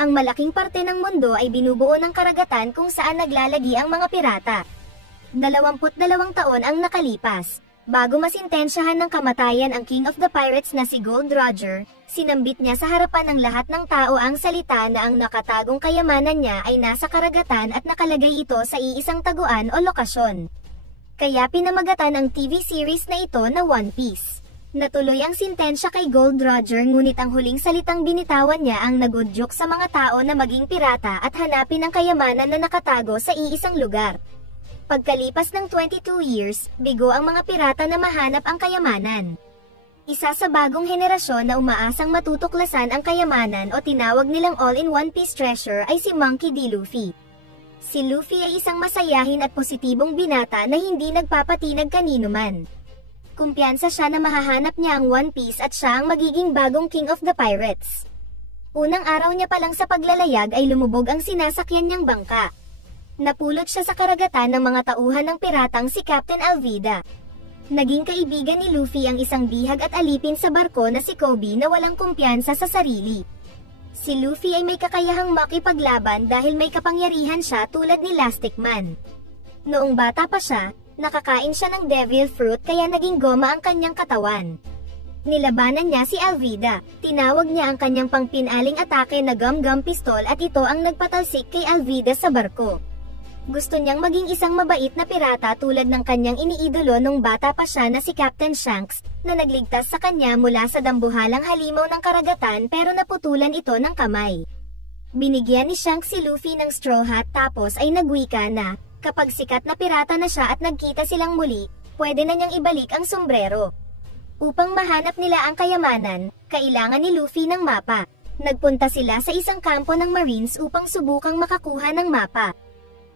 Ang malaking parte ng mundo ay binubuo ng karagatan kung saan naglalagi ang mga pirata. 22 taon ang nakalipas. Bago masintensyahan ng kamatayan ang King of the Pirates na si Gold Roger, sinambit niya sa harapan ng lahat ng tao ang salita na ang nakatagong kayamanan niya ay nasa karagatan at nakalagay ito sa iisang taguan o lokasyon. Kaya pinamagatan ang TV series na ito na One Piece. Natuloy ang sintensya kay Gold Roger ngunit ang huling salitang binitawan niya ang nagudyok sa mga tao na maging pirata at hanapin ang kayamanan na nakatago sa iisang lugar. Pagkalipas ng 22 years, bigo ang mga pirata na mahanap ang kayamanan. Isa sa bagong henerasyon na umaasang matutuklasan ang kayamanan o tinawag nilang All-in-One Piece Treasure ay si Monkey D. Luffy. Si Luffy ay isang masayahin at positibong binata na hindi nagpapatinag kanino man. Kumpiyansa siya na mahahanap niya ang One Piece at siya ang magiging bagong King of the Pirates. Unang araw niya pa lang sa paglalayag ay lumubog ang sinasakyan niyang bangka. Napulot siya sa karagatan ng mga tauhan ng piratang si Captain Alvida. Naging kaibigan ni Luffy ang isang bihag at alipin sa barko na si Kobe na walang kumpiyansa sa sarili. Si Luffy ay may kakayahang makipaglaban dahil may kapangyarihan siya tulad ni Elastic Man. Noong bata pa siya, nakakain siya ng devil fruit kaya naging goma ang kanyang katawan. Nilabanan niya si Alvida. Tinawag niya ang kanyang pangpinaling atake na gum-gum pistol at ito ang nagpatalsik kay Alvida sa barko. Gusto niyang maging isang mabait na pirata tulad ng kanyang iniidolo nung bata pa siya na si Captain Shanks, na nagligtas sa kanya mula sa dambuhalang halimaw ng karagatan pero naputulan ito ng kamay. Binigyan ni Shanks si Luffy ng straw hat tapos ay nagwika na, kapag sikat na pirata na siya at nagkita silang muli, pwede na niyang ibalik ang sombrero. Upang mahanap nila ang kayamanan, kailangan ni Luffy ng mapa. Nagpunta sila sa isang kampo ng Marines upang subukang makakuha ng mapa.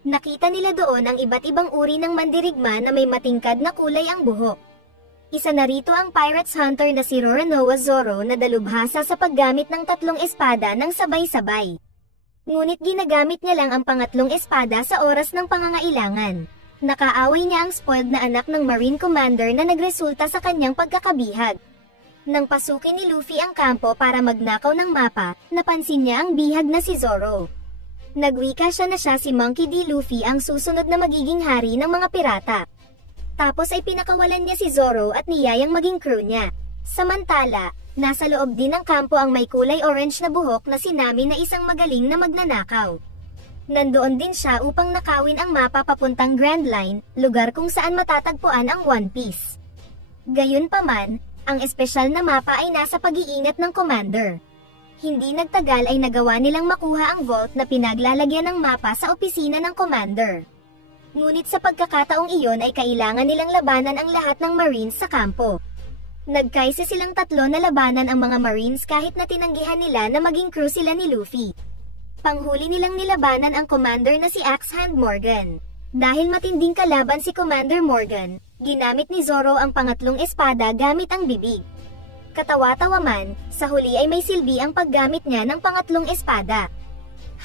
Nakita nila doon ang iba't ibang uri ng mandirigma na may matingkad na kulay ang buhok. Isa na rito ang Pirates Hunter na si Roronoa Zoro na dalubhasa sa paggamit ng 3 espada ng sabay-sabay. Ngunit ginagamit niya lang ang pangatlong espada sa oras ng pangangailangan. Nakaaway niya ang spoiled na anak ng Marine Commander na nagresulta sa kanyang pagkakabihag. Nang pasukin ni Luffy ang kampo para magnakaw ng mapa, napansin niya ang bihag na si Zoro. Nagwika siya na siya si Monkey D. Luffy ang susunod na magiging hari ng mga pirata. Tapos ay pinakawalan niya si Zoro at niyayang maging crew niya. Samantala, nasa loob din ng kampo ang may kulay orange na buhok na si Nami na isang magaling na magnanakaw. Nandoon din siya upang nakawin ang mapa papuntang Grand Line, lugar kung saan matatagpuan ang One Piece. Gayunpaman, ang espesyal na mapa ay nasa pag-iingat ng commander. Hindi nagtagal ay nagawa nilang makuha ang vault na pinaglalagyan ng mapa sa opisina ng commander. Ngunit sa pagkakataong iyon ay kailangan nilang labanan ang lahat ng Marines sa kampo. Nagkaisa silang 3 na labanan ang mga Marines kahit na tinanggihan nila na maging crew sila ni Luffy. Panghuli nilang nilabanan ang commander na si Axehand Morgan. Dahil matinding kalaban si Commander Morgan, ginamit ni Zoro ang pangatlong espada gamit ang bibig. Katawa-tawa man, sa huli ay may silbi ang paggamit niya ng pangatlong espada.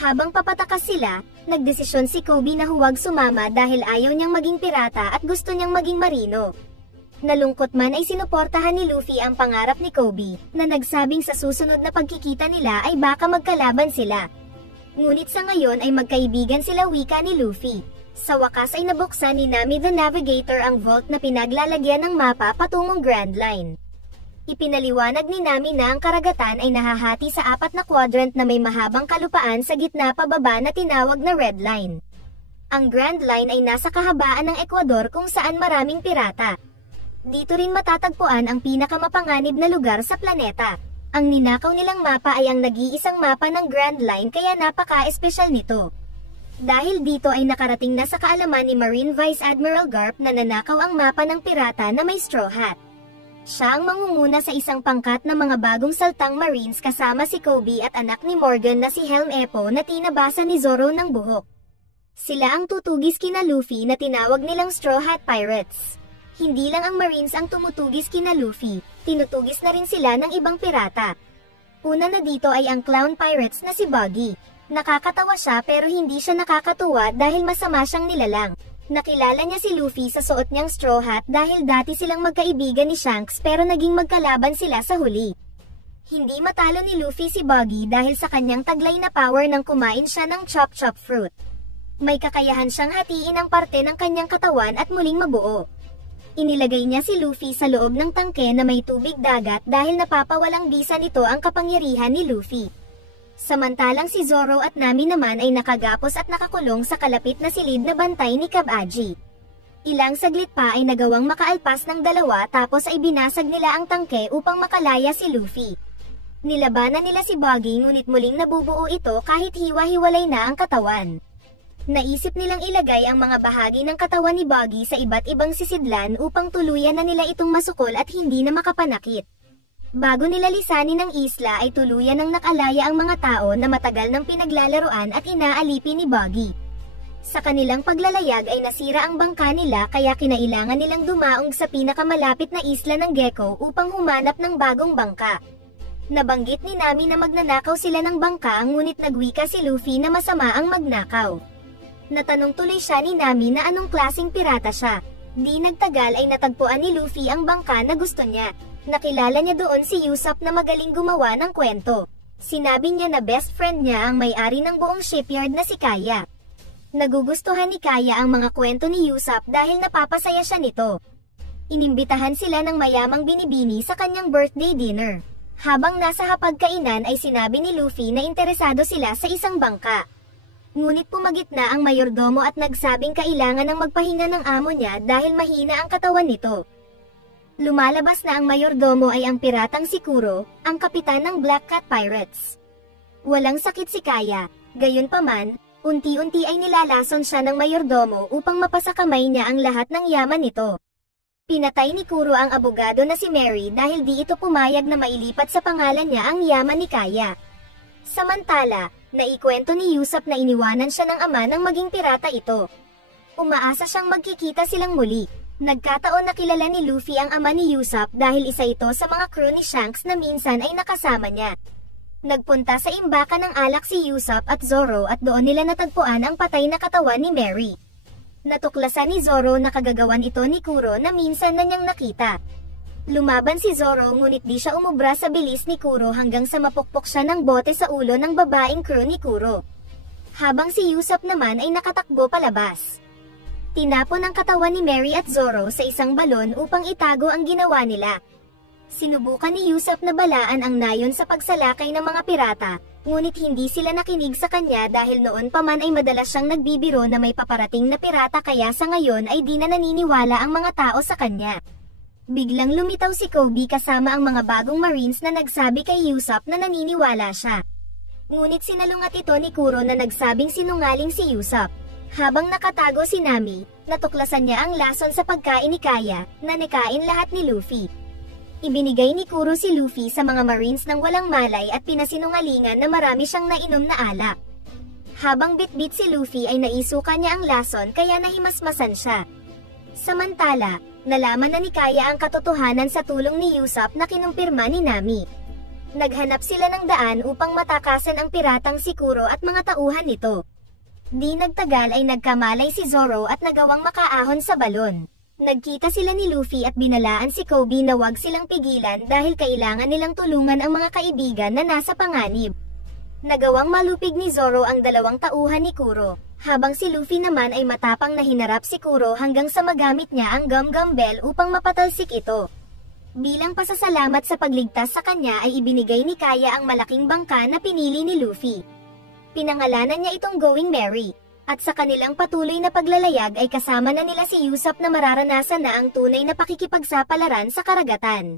Habang papatakas sila, nagdesisyon si Kobe na huwag sumama dahil ayaw niyang maging pirata at gusto niyang maging marino. Nalungkot man ay sinuportahan ni Luffy ang pangarap ni Kobe, na nagsabing sa susunod na pagkikita nila ay baka magkalaban sila. Ngunit sa ngayon ay magkaibigan sila, wika ni Luffy. Sa wakas ay nabuksan ni Nami the Navigator ang vault na pinaglalagyan ng mapa patungong Grand Line. Ipinaliwanag ni Nami na ang karagatan ay nahahati sa 4 na quadrant na may mahabang kalupaan sa gitna pababa na tinawag na Red Line. Ang Grand Line ay nasa kahabaan ng Ecuador kung saan maraming pirata. Dito rin matatagpuan ang pinakamapanganib na lugar sa planeta. Ang ninakaw nilang mapa ay ang nag-iisang mapa ng Grand Line kaya napaka-espesyal nito. Dahil dito ay nakarating na sa kaalaman ni Marine Vice Admiral Garp na nanakaw ang mapa ng pirata na may straw hat. Siya ang mangunguna sa isang pangkat ng mga bagong saltang Marines kasama si Kobe at anak ni Morgan na si Helm Epo na tinabasa ni Zoro ng buhok. Sila ang tutugis kina Luffy na tinawag nilang Straw Hat Pirates. Hindi lang ang Marines ang tumutugis kina Luffy, tinutugis na rin sila ng ibang pirata. Una na dito ay ang Clown Pirates na si Buggy. Nakakatawa siya pero hindi siya nakakatuwa dahil masama siyang nilalang. Nakilala niya si Luffy sa suot niyang straw hat dahil dati silang magkaibigan ni Shanks pero naging magkalaban sila sa huli. Hindi matalo ni Luffy si Buggy dahil sa kanyang taglay na power nang kumain siya ng chop-chop fruit. May kakayahan siyang hatiin ang parte ng kanyang katawan at muling mabuo. Inilagay niya si Luffy sa loob ng tangke na may tubig dagat dahil napapawalang bisa nito ang kapangyarihan ni Luffy. Samantalang si Zoro at Nami naman ay nakagapos at nakakulong sa kalapit na silid na bantay ni Kabaji. Ilang saglit pa ay nagawang makaalpas ng dalawa tapos ay binasag nila ang tangke upang makalaya si Luffy. Nilabanan nila si Buggy ngunit muling nabubuo ito kahit hiwa-hiwalay na ang katawan. Naisip nilang ilagay ang mga bahagi ng katawan ni Buggy sa iba't ibang sisidlan upang tuluyan na nila itong masukol at hindi na makapanakit. Bago nila lisanin ang isla ay tuluyan ng nakalaya ang mga tao na matagal nang pinaglalaroan at inaalipin ni Buggy. Sa kanilang paglalayag ay nasira ang bangka nila kaya kinailangan nilang dumaong sa pinakamalapit na isla ng Gecko upang humanap ng bagong bangka. Nabanggit ni Nami na magnanakaw sila ng bangka ngunit nagwika si Luffy na masama ang magnakaw. Natanong tuloy siya ni Nami na anong klaseng pirata siya. Di nagtagal ay natagpuan ni Luffy ang bangka na gusto niya. Nakilala niya doon si Usopp na magaling gumawa ng kwento. Sinabi niya na best friend niya ang may-ari ng buong shipyard na si Kaya. Nagugustuhan ni Kaya ang mga kwento ni Usopp dahil napapasaya siya nito. Inimbitahan sila ng mayamang binibini sa kanyang birthday dinner. Habang nasa hapagkainan ay sinabi ni Luffy na interesado sila sa isang bangka. Ngunit pumagitna ang mayordomo at nagsabing kailangan ng magpahinga ng amo niya dahil mahina ang katawan nito. Lumalabas na ang mayordomo ay ang piratang si Kuro, ang kapitan ng Black Cat Pirates. Walang sakit si Kaya, gayunpaman, unti-unti ay nilalason siya ng mayordomo upang mapasakamay niya ang lahat ng yaman nito. Pinatay ni Kuro ang abogado na si Mary dahil di ito pumayag na mailipat sa pangalan niya ang yaman ni Kaya. Samantala, naikwento ni Usopp na iniwanan siya ng ama nang maging pirata ito. Umaasa siyang magkikita silang muli. Nagkataon na kilala ni Luffy ang ama ni Usopp dahil isa ito sa mga crew ni Shanks na minsan ay nakasama niya. Nagpunta sa imbakan ng alak si Usopp at Zoro at doon nila natagpuan ang patay na katawan ni Mary. Natuklasan ni Zoro na kagagawan ito ni Kuro na minsan na niyang nakita. Lumaban si Zoro ngunit di siya umubra sa bilis ni Kuro hanggang sa mapukpok siya ng bote sa ulo ng babaeng crew ni Kuro. Habang si Usopp naman ay nakatakbo palabas. Tinapon ang katawan ni Mary at Zoro sa isang balon upang itago ang ginawa nila. Sinubukan ni Usopp na balaan ang nayon sa pagsalakay ng mga pirata, ngunit hindi sila nakinig sa kanya dahil noon pa man ay madalas siyang nagbibiro na may paparating na pirata kaya sa ngayon ay di na naniniwala ang mga tao sa kanya. Biglang lumitaw si Kobe kasama ang mga bagong Marines na nagsabi kay Usopp na naniniwala siya. Ngunit sinalungat ito ni Kuro na nagsabing sinungaling si Usopp. Habang nakatago si Nami, natuklasan niya ang lason sa pagkain ni Kaya, na nikain lahat ni Luffy. Ibinigay ni Kuro si Luffy sa mga Marines ng walang malay at pinasinungalingan na marami siyang nainom na alak. Habang bitbit si Luffy ay naisuka niya ang lason kaya nahimasmasan siya. Samantala, nalaman na ni Kaya ang katotohanan sa tulong ni Usopp na kinumpirma ni Nami. Naghanap sila ng daan upang matakasan ang piratang si Kuro at mga tauhan nito. Di nagtagal ay nagkamalay si Zoro at nagawang makaahon sa balon. Nagkita sila ni Luffy at binalaan si Kobe na wag silang pigilan dahil kailangan nilang tulungan ang mga kaibigan na nasa panganib. Nagawang malupig ni Zoro ang dalawang tauhan ni Kuro, habang si Luffy naman ay matapang na hinarap si Kuro hanggang sa magamit niya ang Gum Gum Bell upang mapatalsik ito. Bilang pasasalamat sa pagligtas sa kanya ay ibinigay ni Kaya ang malaking bangka na pinili ni Luffy. Pinangalanan niya itong Going Merry. At sa kanilang patuloy na paglalayag ay kasama na nila si Usopp na mararanasan na ang tunay na pakikipagsapalaran sa karagatan.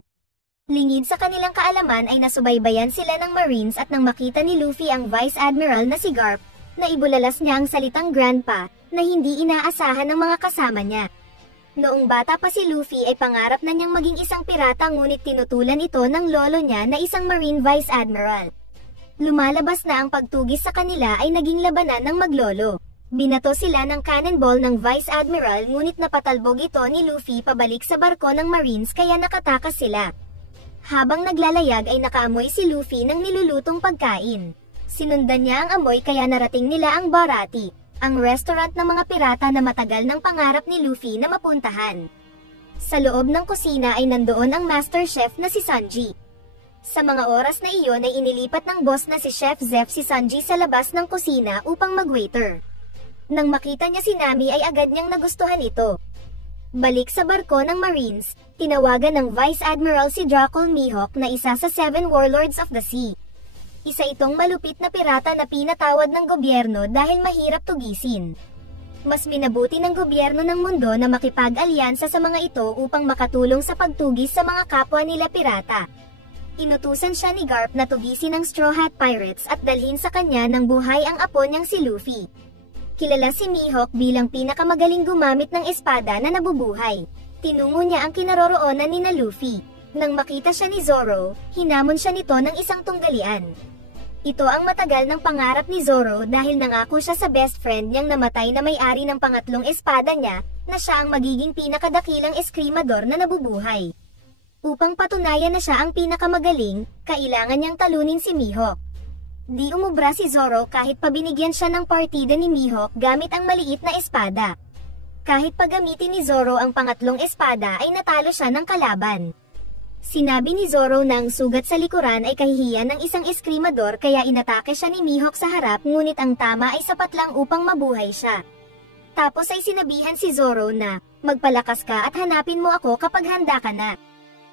Lingid sa kanilang kaalaman ay nasubaybayan sila ng Marines at nang makita ni Luffy ang Vice Admiral na si Garp, na ibulalas niya ang salitang Grandpa, na hindi inaasahan ng mga kasama niya. Noong bata pa si Luffy ay pangarap na niyang maging isang pirata ngunit tinutulan ito ng lolo niya na isang Marine Vice Admiral. Lumalabas na ang pagtugis sa kanila ay naging labanan ng maglolo. Binato sila ng cannonball ng Vice Admiral ngunit napatalbog ito ni Luffy pabalik sa barko ng Marines kaya nakatakas sila. Habang naglalayag ay nakaamoy si Luffy ng nilulutong pagkain. Sinundan niya ang amoy kaya narating nila ang Barati, ang restaurant ng mga pirata na matagal ng pangarap ni Luffy na mapuntahan. Sa loob ng kusina ay nandoon ang Master Chef na si Sanji. Sa mga oras na iyon ay inilipat ng boss na si Chef Zeph si Sanji sa labas ng kusina upang mag-waiter. Nang makita niya si Nami ay agad niyang nagustuhan ito. Balik sa barko ng Marines, tinawagan ng Vice Admiral si Draco Mihawk na isa sa 7 Warlords of the Sea. Isa itong malupit na pirata na pinatawad ng gobyerno dahil mahirap tugisin. Mas minabuti ng gobyerno ng mundo na makipag-alyansa sa mga ito upang makatulong sa pagtugis sa mga kapwa nila pirata. Inutusan siya ni Garp na tugisin ang Straw Hat Pirates at dalhin sa kanya ng buhay ang apo niyang si Luffy. Kilala si Mihawk bilang pinakamagaling gumamit ng espada na nabubuhay. Tinungo niya ang kinaroroonan ni na Luffy. Nang makita siya ni Zoro, hinamon siya nito ng isang tunggalian. Ito ang matagal ng pangarap ni Zoro dahil nangako siya sa best friend niyang namatay na may-ari ng pangatlong espada niya, na siya ang magiging pinakadakilang eskrimador na nabubuhay. Upang patunayan na siya ang pinakamagaling, kailangan niyang talunin si Mihawk. Di umubra si Zoro kahit pabinigyan siya ng partida ni Mihawk gamit ang maliit na espada. Kahit pagamitin ni Zoro ang pangatlong espada ay natalo siya ng kalaban. Sinabi ni Zoro na ang sugat sa likuran ay kahihiyan ng isang eskrimador kaya inatake siya ni Mihawk sa harap ngunit ang tama ay sapat lang upang mabuhay siya. Tapos ay sinabihan si Zoro na, magpalakas ka at hanapin mo ako kapag handa ka na.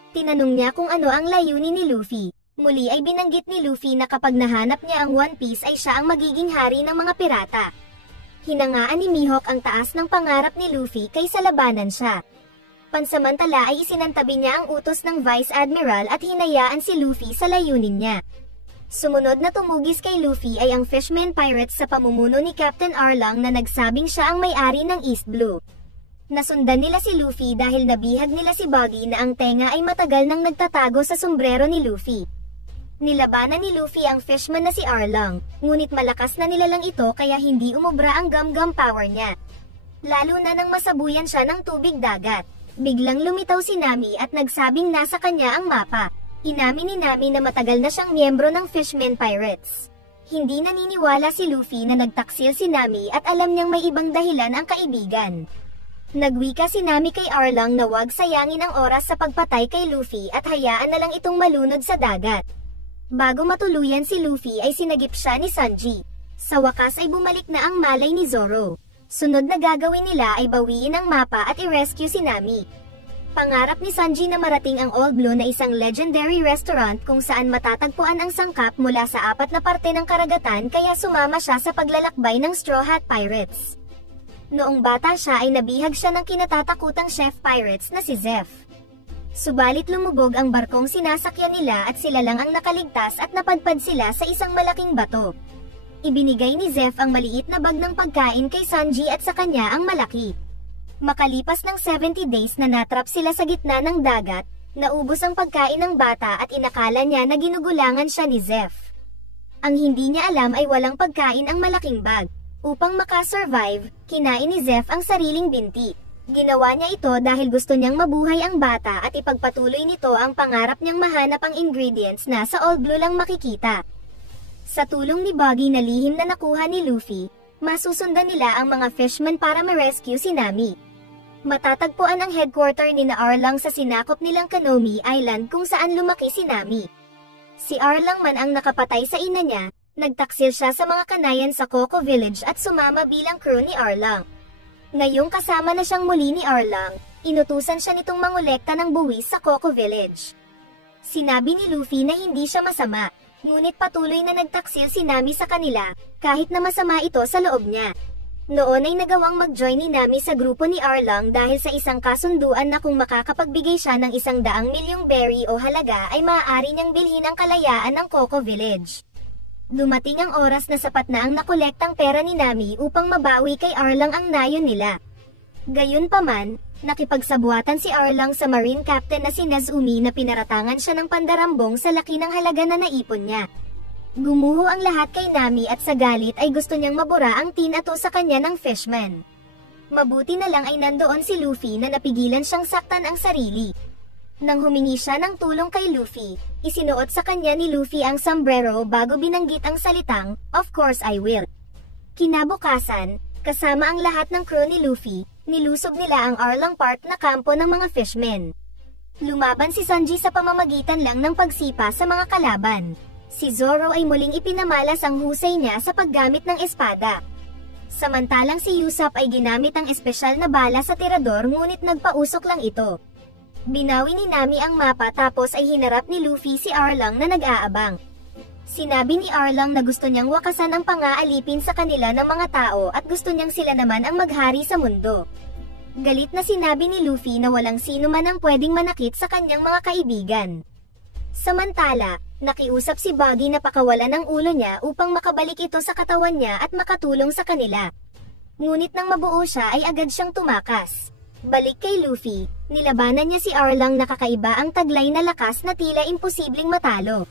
Tinanong niya kung ano ang layunin ni Luffy. Muli ay binanggit ni Luffy na kapag nahanap niya ang One Piece ay siya ang magiging hari ng mga pirata. Hinangaan ni Mihawk ang taas ng pangarap ni Luffy kaysa labanan siya. Pansamantala ay isinantabi niya ang utos ng Vice Admiral at hinayaan si Luffy sa layunin niya. Sumunod na tumugis kay Luffy ay ang Fishman Pirates sa pamumuno ni Captain Arlong na nagsabing siya ang may-ari ng East Blue. Nasundan nila si Luffy dahil nabihag nila si Buggy na ang tenga ay matagal nang nagtatago sa sombrero ni Luffy. Nilabanan ni Luffy ang fishman na si Arlong, ngunit malakas na nilalang ito kaya hindi umubra ang gum-gum power niya. Lalo na nang masabuyan siya ng tubig dagat. Biglang lumitaw si Nami at nagsabing nasa kanya ang mapa. Inamin ni Nami na matagal na siyang miyembro ng Fishman Pirates. Hindi naniniwala si Luffy na nagtaksil si Nami at alam niyang may ibang dahilan ang kaibigan. Nagwika si Nami kay Arlong na huwag sayangin ang oras sa pagpatay kay Luffy at hayaan na lang itong malunod sa dagat. Bago matuluyan si Luffy ay sinagip siya ni Sanji. Sa wakas ay bumalik na ang malay ni Zoro. Sunod na gagawin nila ay bawiin ang mapa at i-rescue si Nami. Pangarap ni Sanji na marating ang Old Blue na isang legendary restaurant kung saan matatagpuan ang sangkap mula sa 4 na parte ng karagatan kaya sumama siya sa paglalakbay ng Straw Hat Pirates. Noong bata siya ay nabihag siya ng kinatatakutang Chef Pirates na si Zeph. Subalit lumubog ang barkong sinasakyan nila at sila lang ang nakaligtas at napadpad sila sa isang malaking bato. Ibinigay ni Zeph ang maliit na bag ng pagkain kay Sanji at sa kanya ang malaki. Makalipas ng 70 days na natrap sila sa gitna ng dagat, naubos ang pagkain ng bata at inakala niya na ginugulangan siya ni Zeph. Ang hindi niya alam ay walang pagkain ang malaking bag. Upang makasurvive, kinain ni Zeph ang sariling binti. Ginawa niya ito dahil gusto niyang mabuhay ang bata at ipagpatuloy nito ang pangarap niyang mahanap ang ingredients na sa Old Blue lang makikita. Sa tulong ni Buggy na lihim na nakuha ni Luffy, masusundan nila ang mga fishman para ma-rescue si Nami. Matatagpuan ang headquarter ni na Arlong sa sinakop nilang Kanomi Island kung saan lumaki si Nami. Si Arlong man ang nakapatay sa ina niya. Nagtaksil siya sa mga kanayan sa Coco Village at sumama bilang crew ni Arlong. Ngayong kasama na siyang muli ni Arlong, inutusan siya nitong mangolekta ng buwis sa Coco Village. Sinabi ni Luffy na hindi siya masama, ngunit patuloy na nagtaksil si Nami sa kanila, kahit na masama ito sa loob niya. Noon ay nagawang mag-join ni Nami sa grupo ni Arlong dahil sa isang kasunduan na kung makakapagbigay siya ng 100 milyong berry o halaga ay maaari niyang bilhin ang kalayaan ng Coco Village. Dumating ang oras na sapat na ang nakolektang pera ni Nami upang mabawi kay Arlong ang nayon nila. Gayunpaman, nakipagsabuatan si Arlong sa Marine Captain na si Nezumi na pinaratangan siya ng pandarambong sa laki ng halaga na naipon niya. Gumuho ang lahat kay Nami at sa galit ay gusto niyang mabura ang tinato sa kanya ng fishman. Mabuti na lang ay nandoon si Luffy na napigilan siyang saktan ang sarili. Nang humingi siya ng tulong kay Luffy, isinuot sa kanya ni Luffy ang sombrero bago binanggit ang salitang, "Of course I will." Kinabukasan, kasama ang lahat ng crew ni Luffy, nilusob nila ang Arlong Park na kampo ng mga fishmen. Lumaban si Sanji sa pamamagitan lang ng pagsipa sa mga kalaban. Si Zoro ay muling ipinamalas ang husay niya sa paggamit ng espada. Samantalang si Usopp ay ginamit ang espesyal na bala sa tirador ngunit nagpausok lang ito. Binawi ni Nami ang mapa tapos ay hinarap ni Luffy si Arlong na nag-aabang. Sinabi ni Arlong na gusto niyang wakasan ang pang-aalipin sa kanila ng mga tao at gusto niyang sila naman ang maghari sa mundo. Galit na sinabi ni Luffy na walang sino man ang pwedeng manakit sa kanyang mga kaibigan. Samantala, nakiusap si Buggy na pakawalan ang ulo niya upang makabalik ito sa katawan niya at makatulong sa kanila. Ngunit nang mabuo siya ay agad siyang tumakas. Balik kay Luffy, nilabanan niya si Arlong na kakaiba ang taglay na lakas na tila imposibleng matalo.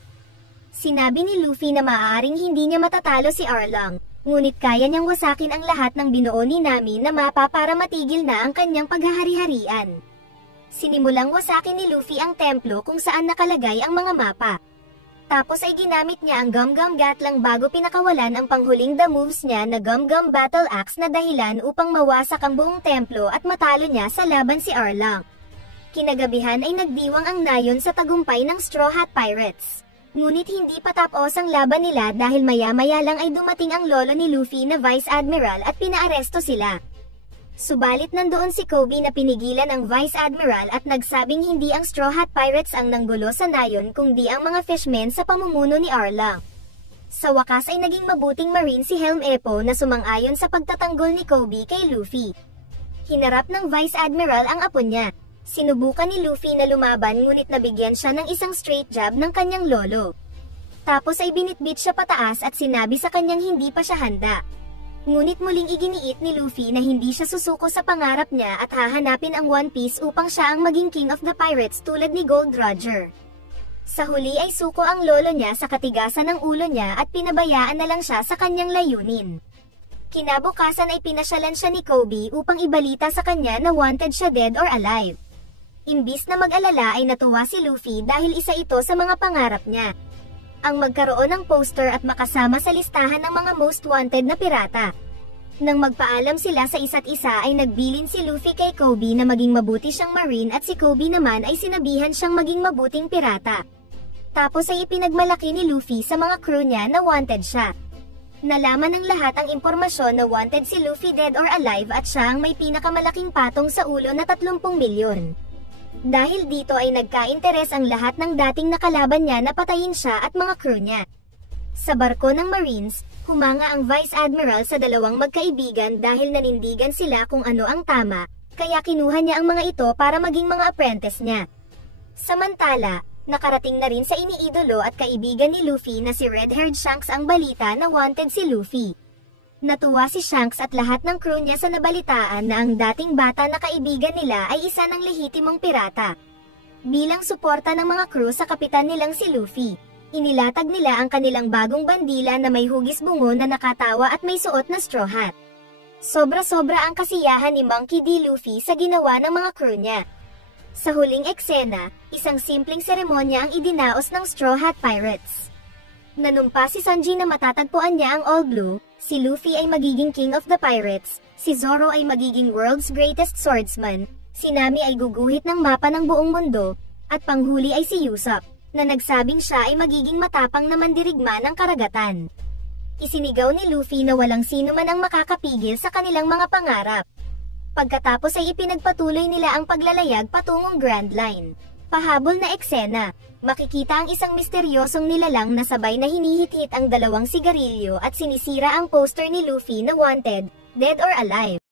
Sinabi ni Luffy na maaaring hindi niya matatalo si Arlong, ngunit kaya niyang wasakin ang lahat ng binuo ni Nami na mapa para matigil na ang kanyang paghahari-harian. Sinimulang wasakin ni Luffy ang templo kung saan nakalagay ang mga mapa. Tapos ay ginamit niya ang Gum Gum Gatling bago pinakawalan ang panghuling the moves niya na Gum Gum Battle Axe na dahilan upang mawasak ang buong templo at matalo niya sa laban si Arlong. Kinagabihan ay nagdiwang ang nayon sa tagumpay ng Straw Hat Pirates. Ngunit hindi pa tapos ang laban nila dahil maya-maya lang ay dumating ang lolo ni Luffy na Vice Admiral at pinaaresto sila. Subalit nandoon si Kobe na pinigilan ang Vice Admiral at nagsabing hindi ang Straw Hat Pirates ang nanggulo sa nayon kundi ang mga fishmen sa pamumuno ni Arlong. Sa wakas ay naging mabuting marine si Helm Eppo na sumang-ayon sa pagtatanggol ni Kobe kay Luffy. Hinarap ng Vice Admiral ang apo niya. Sinubukan ni Luffy na lumaban ngunit nabigyan siya ng isang straight jab ng kanyang lolo. Tapos ay binitbit siya pataas at sinabi sa kanyang hindi pa siya handa. Ngunit muling iginiit ni Luffy na hindi siya susuko sa pangarap niya at hahanapin ang One Piece upang siya ang maging King of the Pirates tulad ni Gold Roger. Sa huli ay suko ang lolo niya sa katigasan ng ulo niya at pinabayaan na lang siya sa kanyang layunin. Kinabukasan ay pinasyalan siya ni Kobe upang ibalita sa kanya na wanted siya dead or alive. Imbis na mag-alala ay natuwa si Luffy dahil isa ito sa mga pangarap niya. Ang magkaroon ng poster at makasama sa listahan ng mga most wanted na pirata. Nang magpaalam sila sa isa't isa ay nagbilin si Luffy kay Kobe na maging mabuti siyang marine at si Kobe naman ay sinabihan siyang maging mabuting pirata. Tapos ay ipinagmalaki ni Luffy sa mga crew niya na wanted siya. Nalaman ng lahat ang impormasyon na wanted si Luffy dead or alive at siya ang may pinakamalaking patong sa ulo na 30 milyon. Dahil dito ay nagka-interes ang lahat ng dating nakalaban niya na patayin siya at mga crew niya. Sa barko ng Marines, humanga ang Vice Admiral sa dalawang magkaibigan dahil nanindigan sila kung ano ang tama, kaya kinuha niya ang mga ito para maging mga apprentice niya. Samantala, nakarating na rin sa iniidolo at kaibigan ni Luffy na si Red-Haired Shanks ang balita na wanted si Luffy. Natuwa si Shanks at lahat ng crew niya sa nabalitaan na ang dating bata na kaibigan nila ay isa ng lehitimong pirata. Bilang suporta ng mga crew sa kapitan nilang si Luffy, inilatag nila ang kanilang bagong bandila na may hugis bungo na nakatawa at may suot na straw hat. Sobra-sobra ang kasiyahan ni Monkey D. Luffy sa ginawa ng mga crew niya. Sa huling eksena, isang simpleng seremonya ang idinaos ng Straw Hat Pirates. Nanumpa si Sanji na matatagpuan niya ang All Blue, si Luffy ay magiging King of the Pirates, si Zoro ay magiging World's Greatest Swordsman, si Nami ay guguhit ng mapa ng buong mundo, at panghuli ay si Usopp, na nagsabing siya ay magiging matapang na mandirigma ng karagatan. Isinigaw ni Luffy na walang sino man ang makakapigil sa kanilang mga pangarap. Pagkatapos ay ipinagpatuloy nila ang paglalayag patungong Grand Line. Pahabol na eksena, makikita ang isang misteryosong nilalang na sabay na hinihit-hit ang dalawang sigarilyo at sinisira ang poster ni Luffy na wanted, dead or alive.